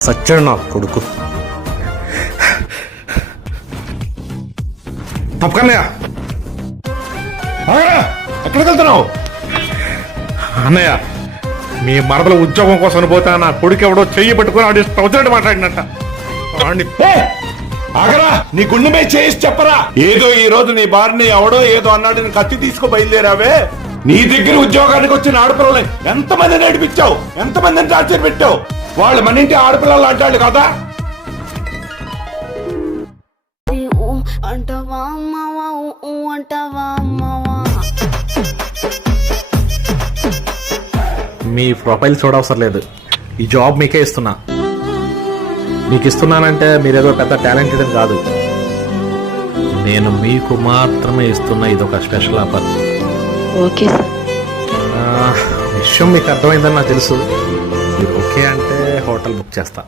సచ్చాడు నా కొడుకు. తప్పకన్నయ్య! ఎక్కడికి వెళ్తున్నావు అన్నయ్య మీ మరదల ఉద్యోగం కోసం పోతా నా కొడుకు ఎవడో చెయ్యి పట్టుకుని ఆడి వచ్చినట్టు మాట్లాడినట్ట! ఆగరా నీ గుండె మీద చేసి చెప్పరా. ఏదో ఈ రోజు నీ బారిని ఎవడో ఏదో అన్నాడు నేను కత్తి తీసుకో బయలుదేరావే. నీ దగ్గర ఉద్యోగానికి వచ్చిన ఆడపిల్లలు ఎంతమంది నడిపించావు? ఎంతమందిని టార్చర్ పెట్టావు? వాళ్ళు మన ఇంటి ఆడపిల్లలు అంటాడు కదా? ఊ అంటావా అమ్మవా ఊ అంటావా అమ్మవా? మీ ప్రొఫైల్ చూడవసరం లేదు. ఈ జాబ్ మీకే ఇస్తున్నా. మీకు ఇస్తున్నానంటే మీరేదో పెద్ద టాలెంటెడ్ కాదు. నేను మీకు మాత్రమే ఇస్తున్న ఇదొక స్పెషల్ ఆఫర్. Okay sir. విషయం మీకు అర్థమైందని నాకు తెలుసు. మీరు ఓకే అంటే హోటల్ బుక్ చేస్తా.